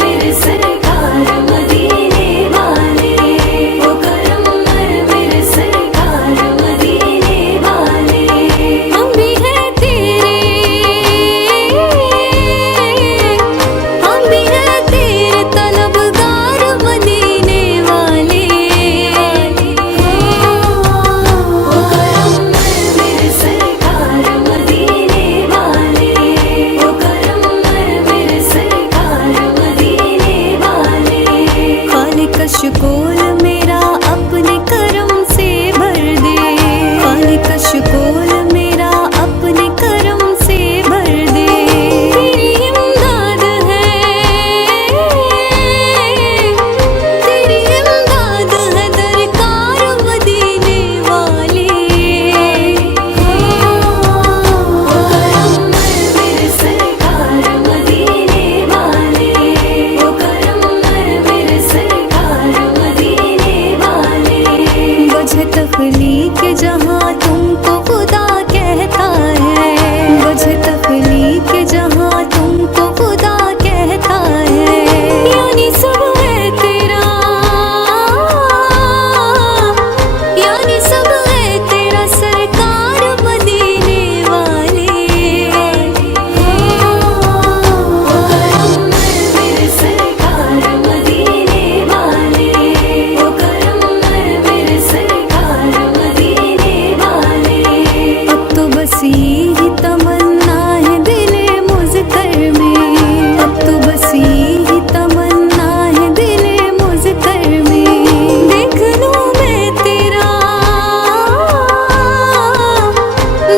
मेरे सरकार मदीने वाले वकरम मेरे सरकार मदीने वाले हम भी हैं तेरे तलबगार मदीने वाले वकरम मेरे सरकार मदीने वाले वकरम मेरे सरकार मदीने वाले खालिक शुकोल मेरा अपने करम से भर दे खालिक शुकोल मेरा अपने करम से भर दे तेरी इमदाद है तेरी इमदाद है दरकार मदीने वाले वकरम मेरे सरकार मदीने वाले वकरम मेरे सरकार मदीने वाले वजह तख्लीक जहाँ तुमको खुदा कहता है वजह तख्लीक जहाँ तुमको खुदा कहता है यानी सब है तेरा यानी सब है तेरा सरकार मदीने वाले वकरम मेरे सरकार मदीने वाले वकरम मेरे सरकार मदीने वाले अब तो बस यही तमन्ना है दिले मुज़्कर में अब तो बस यही तमन्ना है दिले मुज़्कर में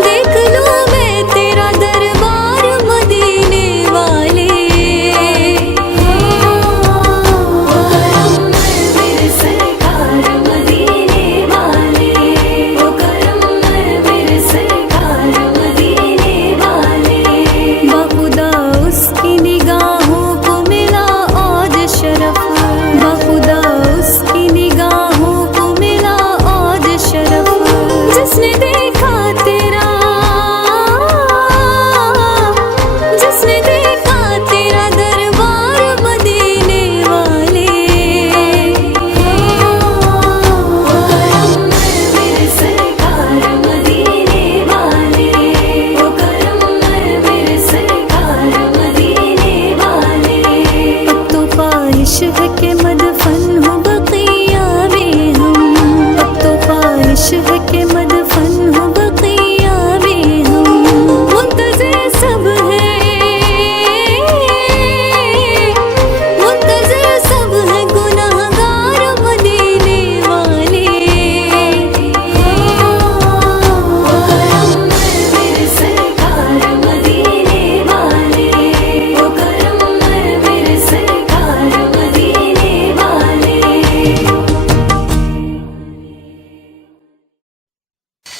देख लूं मैं तेरा दरबार मदीने वाले वकरम मेरे सरकार मदीने वाले वकरम मेरे सरकार मदीने वाले बखुदा उसकी निगाहों को मिला औज शरफ बखुदा उसकी निगाहों को मिला औज शरफ जिसने देखा तेरा दरबार मदीने वाले वकरम मेरे सरकार मदीने वाले वकरम मेरे सरकार मदीने वाले अब तो ख्वाहिश है कि मदफन हो बक़िया में हम अब तो ख्वाहिश है कि मदफन हो बक़िया में हम मुंतज़िर सब है मुंतज़िर सब है गुनाहगार मदीने वाले वकरम मेरे सरकार मदीने वाले वकरम मेरे सरकार मदीने वाले